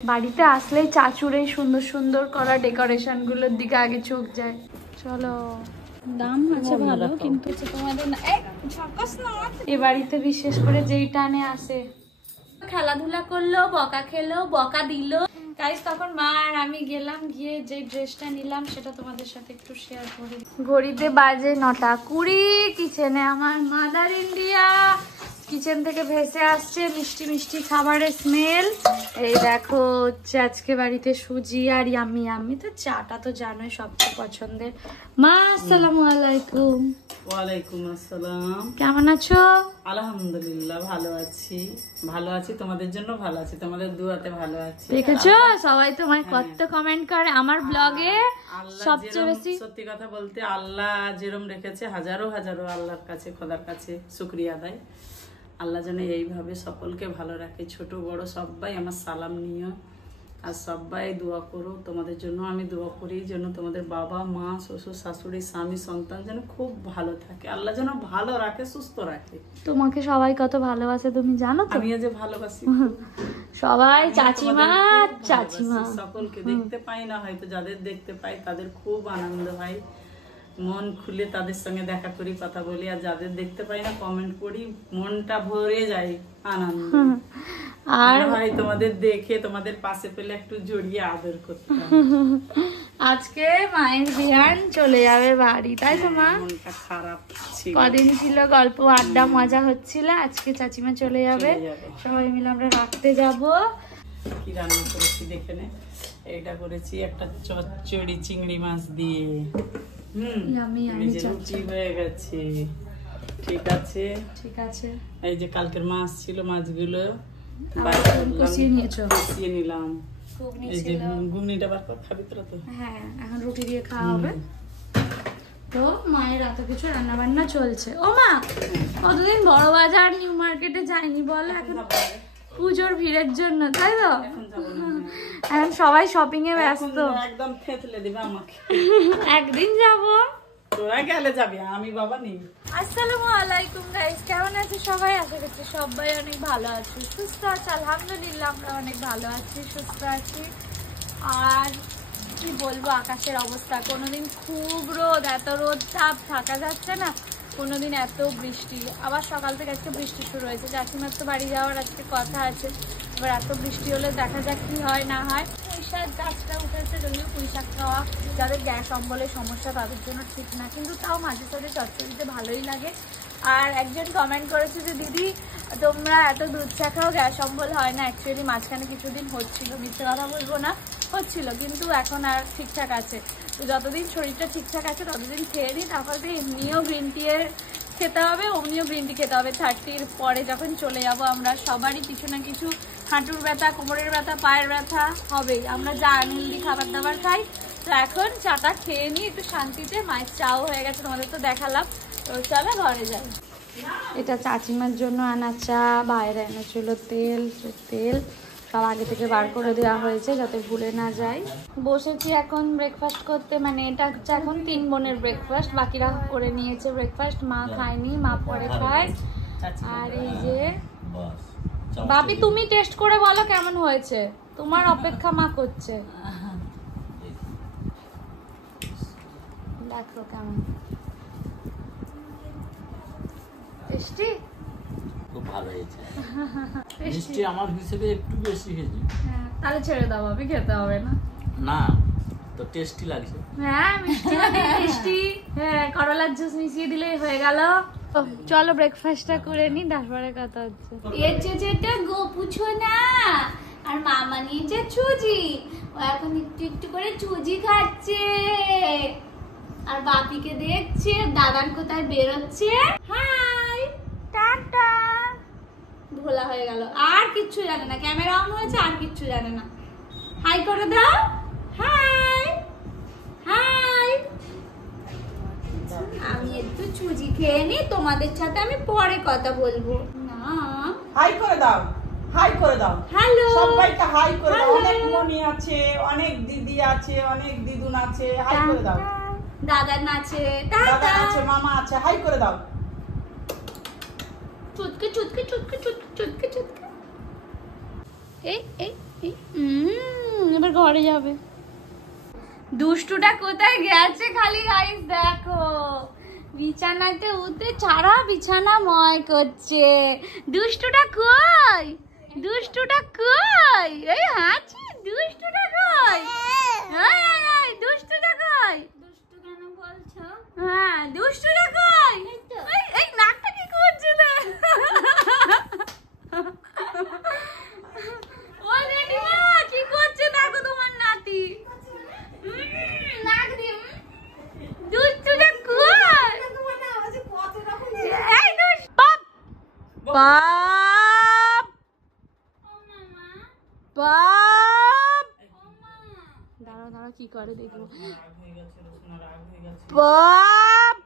বাড়িতে আসলেই চাচুর এই সুন্দর সুন্দর করা ডেকোরেশন গুলোর দিকে আগে চোখ যায়। চলো, দাম আছে ভালো, কিন্তু তোমাদের এ বাড়িতে বিশেষ করে যেই টানে আসে, খেলাধুলা করলো, বকা খেলো, বকা দিল গাইস। তখন মা আর আমি গেলাম, গিয়ে যে ড্রেসটা নিলাম সেটা তোমাদের সাথে একটু শেয়ার করি। ঘড়িতে বাজে 9:20। কিচেনে আমার মাদার ইন্ডিয়া, কিচেন থেকে ভেসে আসছে মিষ্টি মিষ্টি খাবারের স্মেল। এই দেখো হচ্ছে আজকে বাড়িতে সুজি আর ইয়াম্মি। আমি তো চাটা তো জানোই সবচেয়ে পছন্দের। মা আসসালামু আলাইকুম। ওয়ালাইকুম আসসালাম। কেমন আছো? আলহামদুলিল্লাহ ভালো আছি, ভালো আছি, তোমাদের জন্য ভালো আছি, তোমাদের দুয়াতে ভালো আছি। দেখেছো সবাই তোমায় কত কমেন্ট করে আমার ব্লগে। সবচেয়ে বেশি সত্যি কথা বলতে আল্লাহ যেরকম রেখেছে হাজারো হাজারো আল্লাহর কাছে, খোদার কাছে শুকরিয়া আদায়। আল্লাহ যেন এইভাবে সকলকে ভালো রাখে, ছোট বড় সবাই আমার সালাম নিও আর সবাই দোয়া করো। তোমাদের জন্য আমি দোয়া করি যেন তোমাদের বাবা মা শ্বশুর শাশুড়ি স্বামী সন্তান যেন খুব ভালো থাকে, আল্লাহ যেন ভালো রাখে, সুস্থ রাখে। তোমাকে সবাই কত ভালোবাসে তুমি জানো তো? আমিও যে ভালোবাসি সবাই, চাচিমা চাচিমা সকলকে দেখতে পাই না, হয়তো যাদের দেখতে পাই তাদের খুব আনন্দ হয়, মন খুলে তাদের সঙ্গে দেখা করি, কথা বলি। আর যাদের দেখতে পাই না কমেন্ট করি, মনটা ভরে যায় আনন্দ। আর ভাই তোমাদের দেখে তোমাদের পাশে পেলে একটু জড়িয়ে আদর করতাম। আজকে মায়ের বিহান চলে যাবে বাড়ি, তাই তো মা? মনটা খারাপ ছিল, কদিন ছিল গল্প আড্ডা মজা হচ্ছিল, আজকে চাচিমা চলে যাবে। সবাই মিলে আমরা রাখতে যাব। কি রান্না করেছি দেখে নে। এটা করেছি একটা চচ্চড়ি চিংড়ি মাছ দিয়ে। রুটি হয়ে গেছে। ঠিক আছে ঠিক আছে। এই যে কালকের মাছ ছিল, মাছগুলো কষিয়ে নিয়েছো? কষিয়ে নিলাম। এই যে ঘুগনিটা বার করে খাবি তোরা তো? হ্যাঁ, এখন রুটি দিয়ে খাওয়া হবে। তো মায়ের এত কিছু রান্না বান্না চলছে। ও মা, কতদিন বড় বাজার নিউ মার্কেটে যায়নি বলো? এখন পুজোর ভিড়ের জন্য, তাই তো? এখন সবাই শপিং এ ব্যস্ত। একদম থেতলে দিবে আমাকে। একদিন যাব। তোরা গেলে যাবি, আমি বাবা নেই। আসসালামু আলাইকুম গাইস, কেমন আছে সবাই? আশা করছি সবাই অনেক ভালো আছে, সুস্থ আছে। আলহামদুলিল্লাহ আমরা অনেক ভালো আছি, সুস্থ আছি। আর কি বলবো, আকাশের অবস্থা, কোনোদিন খুব রোদ, এত রোদ চাপ থাকা যাচ্ছে না, কোনোদিন এত বৃষ্টি। আবার সকাল থেকে আজকে বৃষ্টি শুরু হয়েছে। চাষিমার তো বাড়ি যাওয়ার আজকে কথা আছে, এবার এত বৃষ্টি হলে দেখা যাক কি হয় না হয়। পুঁইশাক গাছটা উঠেছে, যদিও পুঁইশাক খাওয়া যাদের গ্যাস অম্বলের সমস্যা তাদের জন্য ঠিক না, কিন্তু তাও মাঝে সাঝে চচ্চড়িতে ভালোই লাগে। আর একজন কমেন্ট করেছে যে দিদি তোমরা এত দুধ চা খাও, গ্যাস অম্বল হয় না? অ্যাকচুয়ালি মাঝখানে কিছুদিন হচ্ছিল, মিথ্যে কথা বলবো না, হচ্ছিল, কিন্তু এখন আর ঠিকঠাক আছে। তো যতদিন শরীরটা ঠিকঠাক আছে ততদিন খেয়ে নিই, তারপর থেকে এমনিও গ্রিন টি খেতে হবে, অমনিও গ্রিন টি খেতে হবে। 30-র পরে যখন চলে যাব আমরা, সবারই কিছু না কিছু হাঁটুর ব্যথা, কোমরের ব্যথা, পায়ের ব্যথা হবেই, আমরা যা আনহেলদি খাবার দাবার খাই। তো এখন চাটা খেয়ে নিই একটু শান্তিতে। মায়ের চাও হয়ে গেছে, তোমাদের তো দেখালাম। তো চলো ঘরে যাই। এটা চাচিমার জন্য আনা চা, বাইরে এনেছিল তেল সব আগে থেকে বার করে দেওয়া হয়েছে যাতে ভুলে না যায়। বসেছি এখন ব্রেকফাস্ট করতে, মানে এটা হচ্ছে এখন 3 বোনের ব্রেকফাস্ট, বাকিরা করে নিয়েছে ব্রেকফাস্ট, মা খায়নি, মা পরে খায়। আর এই যে বাপি, তুমি টেস্ট করে বলো কেমন হয়েছে, তোমার অপেক্ষা মা করছে। দেখো কেমন টেস্টি, খুব ভালো হয়েছে। মিষ্টি আমার হিসেবে একটু বেশি হয়েছে। হ্যাঁ, তাহলে ছেড়ে দাও, আমি খেতে হবে না। না তো টেস্টি লাগছে। হ্যাঁ মিষ্টি মানে টেস্টি। হ্যাঁ, করলার জুস মিশিয়ে দিলেই হয়ে গেল। চলো ব্রেকফাস্টটা করে নি, তারপরে কথা হচ্ছে। এর চেয়েটা গোপুছো না, আর মামা নিয়েছে চুজি, ও এখন একটু একটু করে চুজি খাচ্ছে। আর বাপিকে দেখছে, দাদান কোথায় বেরোচ্ছে। হাই টাটা, ভোলা হয়ে গেল, আর কিচ্ছু জানে না, ক্যামেরা অন হয়েছে আর কিচ্ছু জানে না। হাই করে দাও, হাই হাই। আমি একটু চুজি খেয়ে নি, তোমাদের সাথে আমি পরে কথা বলবো। না হাই করে দাও, হাই করে দাও। হ্যালো, সবাইকে হাই করে দাও। অনেক মনি আছে, অনেক দিদি আছে, অনেক দিদুন আছে, হাই করে দাও। দাদান আছে, দাদা আছে, মামা আছে, হাই করে দাও। চুটকে চুটকে চুটকে চুটকে চুটকে চুটকে। এই এই এবার ঘরে যাবে। দুষ্টুটা কোথায় গেছে খালি গাইস দেখো, বিছানাতে উঠে ছাড়া বিছানাময় করছে। দুষ্টুটা কই, দুষ্টুটা কই, এই হাঁচি, দুষ্টুটা কই, এই দুষ্টুটা কই, দুষ্টু কেন বলছো? হ্যাঁ দুষ্টুটা কই, এই নাকটা কি করছে না? ও জেঠিমা কি করছে দেখো তোমার নাতি, নাক দিয়ে দুষ্টুটা কই, এই দুষ্ট বাপ বাপ বাপ, দাঁড়াও দাঁড়াও কি করে দেখবো। বাপ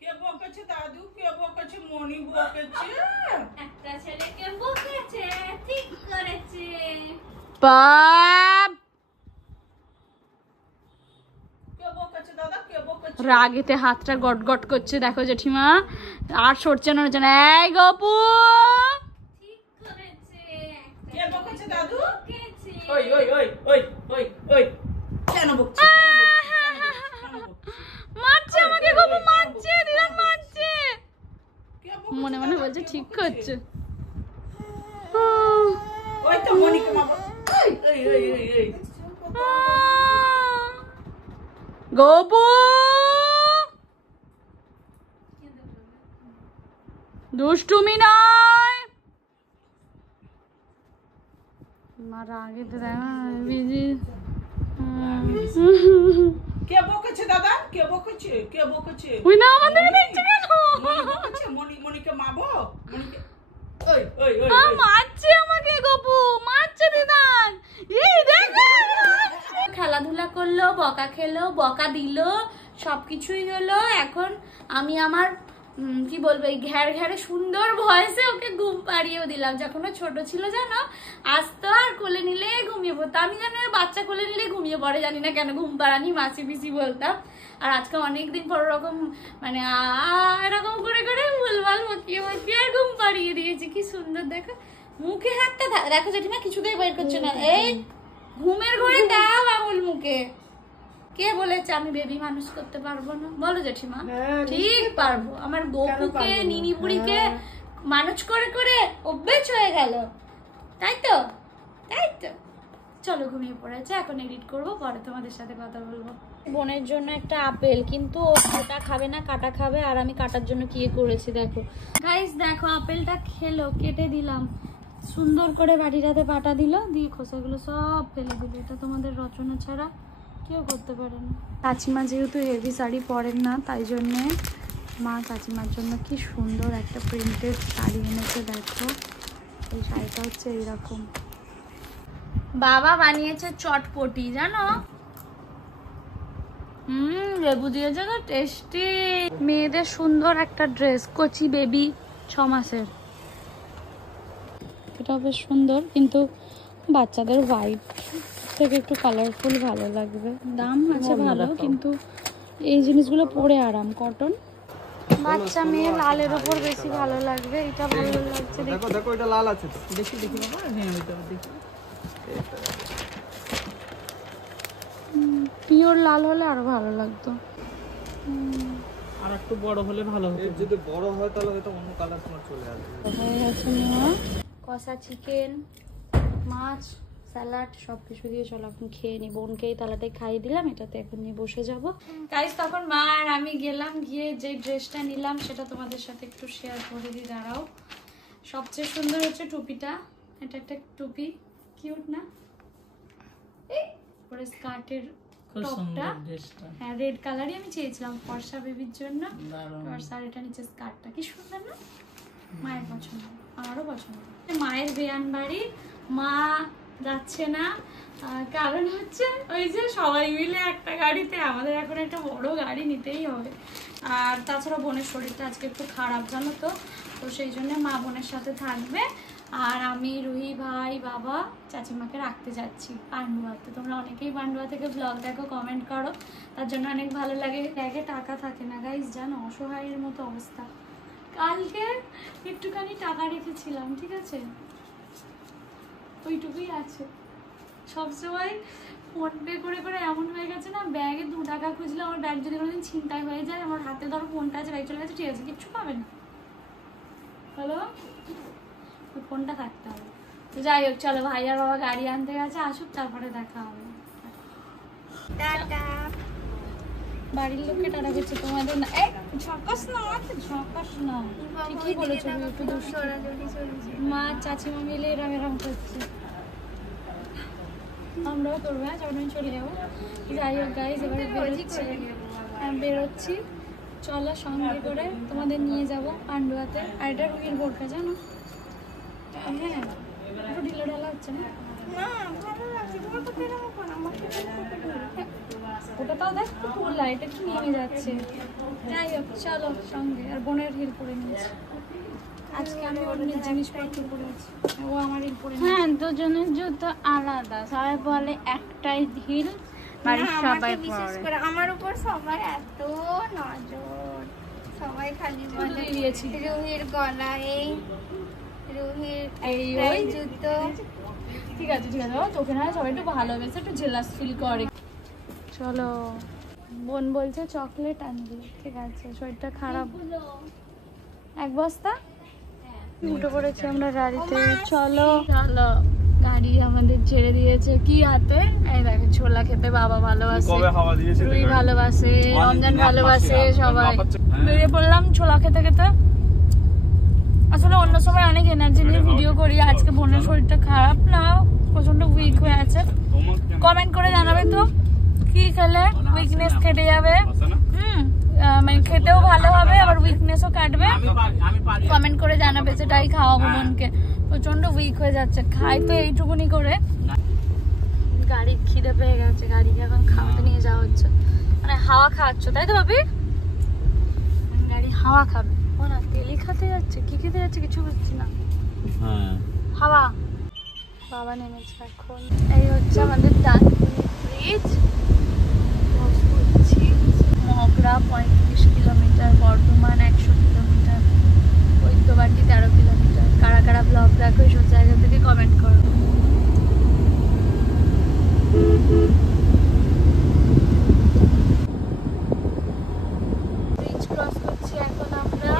কে বকেছে দাদু, কে বকেছে? মনি বকেছে। একটা ছেলেকে বকেছে, ঠিক করেছে। বাপ কে বকেছে দাদা, কে বকেছে? রাগেতে হাতটা গট গট করছে দেখো জেঠিমা, আর সরছে না নড়ছে না। এই গপু ঠিক করেছে, কে বকেছে দাদু? ওই ওই ওই ওই ওই ওই কেন বকছে? মারছে আমাকে, গপু মারছে, দিদান মারছে। কে বকেছে? মনে মনে বলছে ঠিক করছে। ওই তো মনিকে মারবো। এই এই এই এই গপু দুষ্টুমি নয়, মারা আগে তো বিজি। কে বকেছে দাদা, কে বকেছে, কে বকেছে? ওই না আমাদের দেখছে কেন? মনি বকেছে, মনিকে মারবো, মনিকে। ওই ওই ওই মারছে আমাকে গপু, মারছে দিদান। এই দেখো খেলাধুলা করলো, বকা খেলো, বকা দিল, সবকিছুই হলো। এখন আমি আমার কি বলবো, এই ঘ্যার ঘ্যারে সুন্দর ভয়েসে ওকে ঘুম পাড়িয়েও দিলাম। যখন ও ছোট ছিল জানো, আসতো আর কোলে নিলে ঘুমিয়ে পড়তো। আমি জানি বাচ্চা কোলে নিলে ঘুমিয়ে পড়ে, জানি না কেন ঘুম পাড়ানি মাসি পিসি বলতাম। আর আজকে অনেকদিন পর ওরকম মানে এরকম করে করে ভুলভাল মকিয়ে মকিয়ে আর ঘুম পাড়িয়ে দিয়েছি। কি সুন্দর দেখো, মুখে হাতটা দেখো জেঠিমা কিছুতেই বের করছে না। এই ঘুমের ঘরে দাও আঙুল মুখে। কে বলেছে আমি বেবি মানুষ করতে পারবো না? বলো জেঠিমা। ঠিক পারবো। আমার গপুকে নিনি বুড়িকে মানুষ করে করে অভ্যেস হয়ে গেল, তাই তো? তাই তো, চলো ঘুমিয়ে পড়েছে, এখন এডিট করবো, পরে তোমাদের সাথে কথা বলবো। বোনের জন্য একটা আপেল, কিন্তু ও কাটা খাবে না, কাটা খাবে। আর আমি কাটার জন্য কি করেছি দেখো গাইস, দেখো আপেলটা খেলো, কেটে দিলাম, সুন্দর করে বাটিটাতে পাটা দিল, দিয়ে খোসাগুলো সব ফেলে দিল। এটা তোমাদের রচনা ছাড়া কেউ করতে পারে না। কাকিমা যেহেতু হেভি শাড়ি পরেন না, তাই জন্যে মা কাকিমার জন্য কি সুন্দর একটা প্রিন্টেড শাড়ি এনেছে দেখো। এই শাড়িটা হচ্ছে এইরকম। বাবা বানিয়েছে চটপটি জানো, লেবু দিয়েছে তো টেস্টি। মেয়েদের সুন্দর একটা ড্রেস, কচি বেবি 6 মাসের, এটা বেশ সুন্দর, কিন্তু বাচ্চাদের হোয়াইট থেকে একটু কালারফুল ভালো লাগবে। দাম আছে ভালো, কিন্তু এই জিনিসগুলো পরে আরাম, কটন। বাচ্চা মেয়ে লালের উপর বেশি ভালো লাগবে, এটা ভালো লাগছে। দেখো দেখো এটা লাল আছে তো, দেখি দেখি বাবা, হ্যাঁ আমি তো দেখি। পিওর লাল হলে আরো ভালো লাগতো। আর একটু বড় হলে ভালো হতো। এর যদি বড় হয় তাহলে হয়তো অন্য কালার তোমার চলে আসবে। হয়ে গেছে নেওয়া, কষা চিকেন, মাছ, স্যালাড সবকিছু দিয়ে চলো এখন খেয়ে নি। বোনকেই তালাটাই খাইয়ে দিলাম, এটাতে এখন নিয়ে বসে যাবো গাইস। তখন মা আর আমি গেলাম, গিয়ে যে ড্রেসটা নিলাম সেটা তোমাদের সাথে একটু শেয়ার করে দিই, দাঁড়াও। সবচেয়ে সুন্দর হচ্ছে টুপিটা, এটা একটা টুপি, কিউট না? পরে স্কার্টের টপটা, হ্যাঁ রেড কালারই আমি চেয়েছিলাম ফর্সা বেবির জন্য। আর শাড়িটা নিচে স্কার্টটা কি সুন্দর না? মায়ের পছন্দ, আমারও পছন্দ। মায়ের বেয়ান বাড়ি, মা যাচ্ছে না, কারণ হচ্ছে ওই যে সবাই মিলে একটা গাড়িতে, আমাদের এখন একটা বড় গাড়ি নিতেই হবে। আর তাছাড়া বোনের শরীরটা আজকে একটু খারাপ জানো তো, তো সেই জন্য মা বোনের সাথে থাকবে। আর আমি, রুহি ভাই, বাবা, চাচিমাকে রাখতে যাচ্ছি পান্ডুয়াতে। তোমরা অনেকেই পান্ডুয়া থেকে ব্লগ দেখো, কমেন্ট করো, তার জন্য অনেক ভালো লাগে। ব্যাগে টাকা থাকে না গাইস, জানো, অসহায়ের মতো অবস্থা। কালকে একটুখানি টাকা রেখেছিলাম, ঠিক আছে, ওইটুকুই আছে। সবসময় ফোন পে করে করে এমন হয়ে গেছে না, ব্যাগে 2 টাকা খুঁজলে আমার ব্যাগ যদি কোনোদিন ছিনতাই হয়ে যায়, আমার হাতে ধরো ফোনটা আছে, ব্যাগ চলে গেছে, ঠিক আছে, কিচ্ছু পাবে না। হ্যালো, ফোনটা থাকতে হবে। তো যাই হোক, চলো ভাই আর বাবা গাড়ি আনতে গেছে, আসুক তারপরে দেখা হবে। বাড়ির লোককে টাটা করছে, তোমাদের না। ঝকাস না, ঝকাস না, ঠিকই বলেছো, একটু মা চাচিমা মিলে এরম এরম করছে, আমরাও করবো। হ্যাঁ, যখন আমি চলে যাবো। যাই হোক গাইজ, এবারে বেরোচ্ছি, চলো সঙ্গে করে তোমাদের নিয়ে যাবো পান্ডুয়াতে। আর এটা রুগীর বোরকা, জানো? হ্যাঁ, একটু ঢিলে ঢালা হচ্ছে না? ওটা তাও দেখ, ফুল লাইট একটু নেমে যাচ্ছে। যাই হোক, চলো সঙ্গে। আর বোনের হিল পরে নিয়েছি আজকে, আমি অন্যের জিনিসপত্র পরে আছি, ও আমার হিল পরে। হ্যাঁ, দুজনের জুতো আলাদা, সবাই বলে একটাই হিল, বাড়ির সবাই পরে। আমার উপর সবার এত নজর, সবাই খালি বলে দিয়েছি রুহির গলা, এই রুহির এই জুতো। ঠিক আছে ঠিক আছে, তোকে না সবাই একটু ভালোবেসে একটু জেলাস ফিল করে। চলো, বোন বলছে চকলেট আনবি, ঠিক আছে, শরীরটা খারাপ। 1 বস্তা উঠে পড়েছি আমরা গাড়িতে। চলো চলো, গাড়ি আমাদের ছেড়ে দিয়েছে। কি হাতে? এই দেখো, ছোলা খেতে বাবা ভালোবাসে, রুই ভালোবাসে, রমজান ভালোবাসে, সবাই বেরিয়ে পড়লাম ছোলা খেতে খেতে। আসলে অন্য সময় অনেক এনার্জি নিয়ে ভিডিও করি, আজকে বোনের শরীরটা খারাপ না, প্রচন্ড উইক হয়ে আছে। কমেন্ট করে জানাবে তো কি খেলে উইকনেস কেটে যাবে। মানে খেতেও ভালো হবে, আবার উইকনেসও কাটবে। কমেন্ট করে জানাবে, সেটাই খাওয়াবো বোনকে। প্রচন্ড উইক হয়ে যাচ্ছে, খাই তো এইটুকুনি করে। গাড়ি খিদে পেয়ে গেছে, গাড়িকে এখন খাওয়াতে নিয়ে যাওয়া হচ্ছে। মানে হাওয়া খাওয়াচ্ছ, তাই তো ভাবি? গাড়ি হাওয়া খাবে। ও না, তেলি খেতে যাচ্ছে, কি খেতে যাচ্ছে কিছু বুঝছি না। হাওয়া। বাবা নেমেছে এখন। এই হচ্ছে আমাদের Dankuni bridge. Magra 35 kilometre, Bardhaman 100 kilometre, Baidyabati 13 kilometre. কারা কারা ব্লগ দেখো সব জায়গা থেকে কমেন্ট করো। ব্রিজ ক্রস করছি এখন আমরা,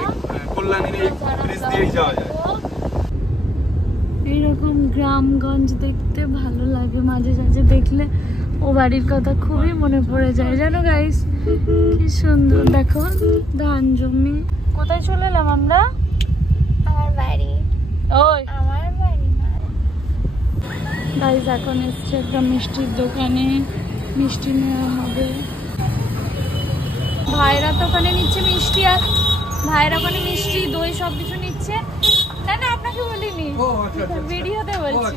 এইরকম গ্রামগঞ্জ দেখতে ভালো লাগে, মাঝে মাঝে দেখলে ও বাড়ির কথা খুবই মনে পড়ে যায়, জানো গাইস? কি সুন্দর দেখো, ধান জমি। কোথায় চলে এলাম আমরা? আমার বাড়ি। ওই আমার বাড়ি না গাইস, এখন এসছে একটা মিষ্টির দোকানে, মিষ্টি নেওয়া হবে। ভাইরা তো ওখানে নিচ্ছে মিষ্টি, আর ভাইরা ওখানে মিষ্টি দই সব কিছু নিচ্ছে। না না, আপনাকে বলিনি, ভিডিওতে বলছি।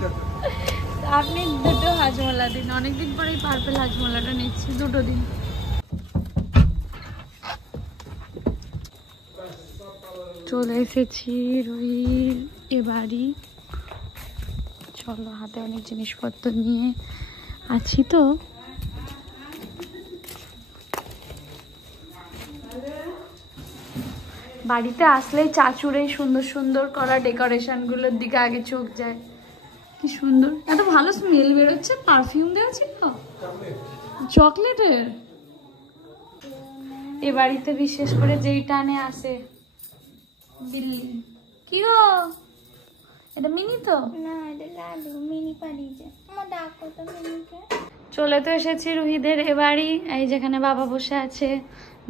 আপনি 2টো হাজমোলা দিন, অনেকদিন পরেই পার্পেল হাজমোলাটা নিচ্ছি, 2টো দিন। চলে এসেছি রুহির এ বাড়ি। চলো, হাতে অনেক জিনিসপত্র নিয়ে আছি তো। বাড়িতে আসলেই চাচুর এই সুন্দর সুন্দর করা ডেকোরেশনগুলোর দিকে আগে চোখ যায়। কি সুন্দর, এত ভালো স্মেল বেরোচ্ছে। পারফিউম দেওয়া ছিল চকলেটের। এ বাড়িতে বিশেষ করে যেই টানে আসে বিল্লি। কি গো, এটা মিনি তো না, এটা লাড্ডু, মিনি পালিয়ে আমার ডাক কত মিনিকে। চলে তো এসেছি রুহিদের এ বাড়ি, এই যেখানে বাবা বসে আছে।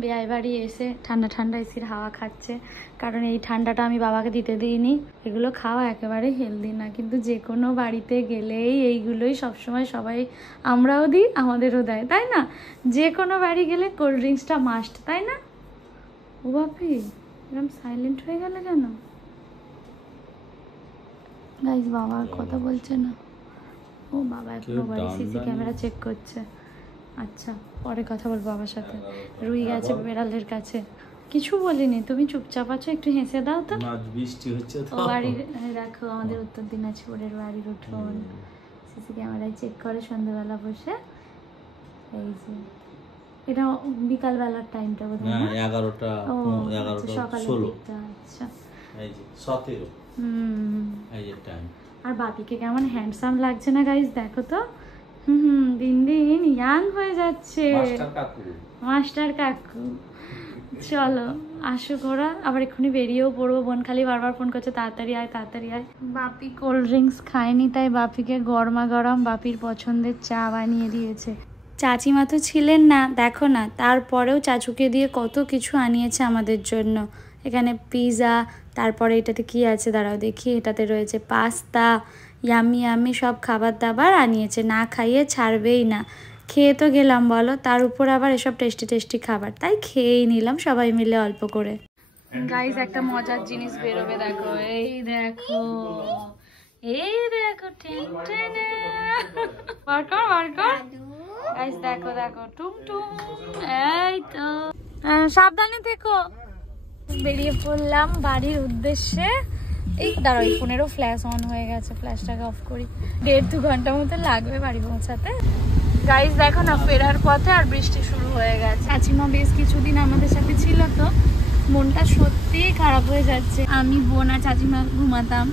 বিয়ে বাড়ি এসে ঠান্ডা ঠান্ডা এসির হাওয়া খাচ্ছে, কারণ এই ঠান্ডাটা আমি বাবাকে দিতে দিইনি। এগুলো খাওয়া একেবারে হেলদি না, কিন্তু যে কোনো বাড়িতে গেলেই এইগুলোই সবসময় সবাই, আমরাও দিই, আমাদেরও দেয়, তাই না? যে কোনো বাড়ি গেলে কোল্ড ড্রিঙ্কসটা মাস্ট, তাই না? ও বাপি, এরকম সাইলেন্ট হয়ে গেলে কেন? গাইস, বাবা আর কথা বলছে না। ও বাবা এখনো বাড়ি সিসি ক্যামেরা চেক করছে। আচ্ছা, পরে কথা বলবো বাবার সাথে। রুই গেছে বেড়ালের কাছে, কিছু বলিনি, তুমি চুপচাপ আছো, একটু হেসে দাও তো। বৃষ্টি হচ্ছে তো। ও বাড়ির দেখো, আমাদের উত্তর দিনাজপুরের বাড়ির উঠোন সিসি ক্যামেরায় চেক করে সন্ধ্যাবেলা বসে। এই যে এটা বিকালবেলার টাইমটা বোধহয়, হ্যাঁ 11টা ও 11টা সকালের 16। দিকটা। আচ্ছা, এই যে 17 হুম। এই যে টাইম। আর বাপিকে কেমন হ্যান্ডসাম লাগছে না গাইস, দেখো তো। দিন দিন ইয়াং হয়ে যাচ্ছে মাস্টার কাকু। চলো আসুক ওরা, আবার এক্ষুনি বেরিয়েও পড়বো। বোন খালি বারবার ফোন করছে তাড়াতাড়ি আয় তাড়াতাড়ি আয়। বাপি কোল্ড ড্রিঙ্কস খায়নি, তাই বাপিকে গরমা গরম বাপির পছন্দের চা বানিয়ে দিয়েছে। চাচিমা তো ছিলেন না, দেখো না, তারপরেও চাচুকে দিয়ে কত কিছু আনিয়েছে আমাদের জন্য। এখানে পিৎজা, তারপরে এটাতে কি আছে দাঁড়াও দেখি, এটাতে রয়েছে পাস্তা, ইয়ামি ইয়ামি সব খাবার দাবার আনিয়েছে, না খাইয়ে ছাড়বেই না। খেয়ে তো গেলাম বলো, তার উপর আবার এসব টেস্টি টেস্টি খাবার, তাই খেয়েই নিলাম সবাই মিলে অল্প করে। গাইস একটা মজার জিনিস বেরোবে, দেখো এই দেখো, এই দেখো টেনটেনে বারকর বারকর। গাইস দেখো দেখো টুম টুম, এই তো সাবধানে থেকো। বেরিয়ে পড়লাম বাড়ির উদ্দেশ্যে। এই দাঁড়াও, এই ফোনেরও ফ্ল্যাশ অন হয়ে গেছে, ফ্ল্যাশটাকে অফ করি। 1.5-2 ঘন্টার মতো লাগবে বাড়ি পৌঁছাতে। গাইস দেখো না, ফেরার পথে আর বৃষ্টি শুরু হয়ে গেছে। চাচিমা বেশ কিছুদিন আমাদের সাথে ছিল, তো মনটা সত্যিই খারাপ হয়ে যাচ্ছে। আমি, বোন আর চাচিমা ঘুমাতাম,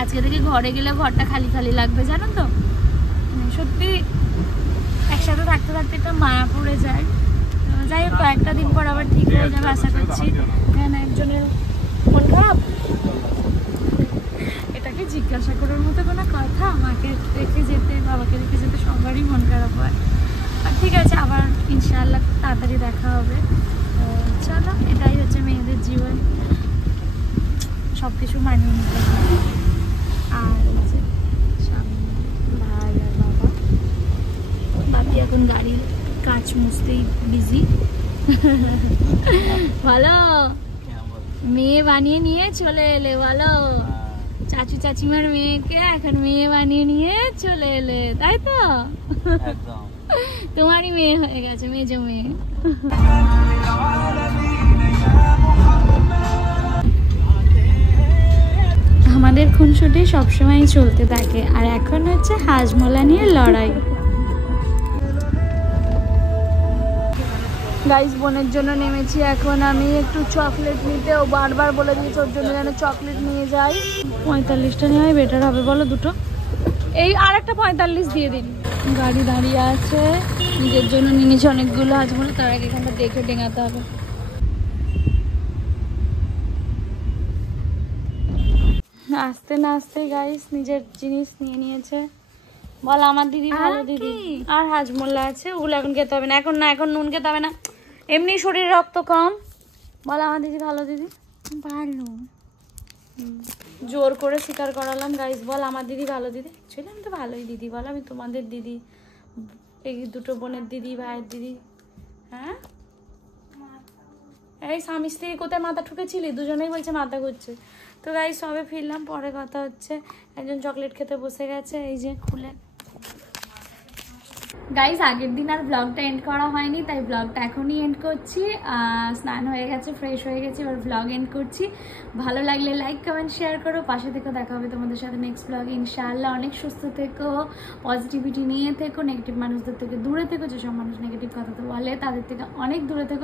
আজকে থেকে ঘরে গেলে ঘরটা খালি খালি লাগবে, জানো তো। সত্যি একসাথে থাকতে থাকতে একটা মায়া পড়ে যায়। যাই হোক, কয়েকটা দিন পর আবার ঠিক হয়ে যাবে আশা করছি। হ্যাঁ, একজনের মন খারাপ, এটাকে জিজ্ঞাসা করার মতো কোনো কথা? মাকে রেখে যেতে, বাবাকে রেখে যেতে সবারই মন খারাপ হয়। আর ঠিক আছে, আবার ইনশাআল্লাহ তাড়াতাড়ি দেখা হবে। তো চলো, এটাই হচ্ছে মেয়েদের জীবন, সব কিছু মানিয়ে নিতে হবে। আর হচ্ছে সামনে ভাই আর বাবা, বাপি এখন গাড়ির কাজ মুছতেই বিজি। ভালো মেয়ে বানিয়ে নিয়ে চলে এলে, বলো চাচু চাচিমার মেয়েকে এখন মেয়ে বানিয়ে নিয়ে চলে এলে, তাই তো? তোমারই মেয়ে হয়ে গেছে, মেজো মেয়ে। আমাদের খুনসুটি সবসময় চলতে থাকে, আর এখন হচ্ছে হাজমোলা নিয়ে লড়াই। গাইস বোনের জন্য নেমেছি এখন আমি একটু চকলেট নিতে। ও বারবার বলে দিয়েছে ওর জন্য যেন চকলেট নিয়ে যাই। 45টা নেওয়াই বেটার হবে বলো, দুটো। এই আর একটা 45 দিয়ে দিন। গাড়ি দাঁড়িয়ে আছে, নিজের জন্য নিয়ে নিয়েছি অনেকগুলো হাজমোলা, তার আগে এখানটা দেখে ডেঙাতে হবে। আসতে না আসতে গাইস নিজের জিনিস নিয়ে নিয়েছে। বল আমার দিদি ভালো দিদি। আর হাজমোলা আছে, ওগুলো এখন খেতে হবে না, এখন না, এখন নুন খেতে হবে না, এমনি শরীরে রক্ত কম। বল আমার দিদি ভালো দিদি। ভালো, জোর করে স্বীকার করালাম গাইস। বল আমার দিদি ভালো দিদি। ছিল আমি তো ভালোই দিদি, বল আমি তোমাদের দিদি, এই দুটো বোনের দিদি, ভাইয়ের দিদি। হ্যাঁ, এই স্বামী স্ত্রী কোথায় মাথা ঠুকেছিলি? দুজনেই বলছে মাথা ঘুরছে। তো গাইস সবে ফিরলাম, পরে কথা হচ্ছে। একজন চকলেট খেতে বসে গেছে, এই যে খুলে। গাইস আগের দিন আর ব্লগটা এন্ড করা হয়নি, তাই ব্লগটা এখনই এন্ড করছি। স্নান হয়ে গেছে, ফ্রেশ হয়ে গেছি, এবার ব্লগ এন্ড করছি। ভালো লাগলে লাইক কমেন্ট শেয়ার করো, পাশে থেকে দেখা হবে তোমাদের সাথে নেক্সট ব্লগে ইনশাআল্লাহ। অনেক সুস্থ থেকো, পজিটিভিটি নিয়ে থেকো, নেগেটিভ মানুষদের থেকে দূরে থেকো। যেসব মানুষ নেগেটিভ কথা তো বলে তাদের থেকে অনেক দূরে থেকো।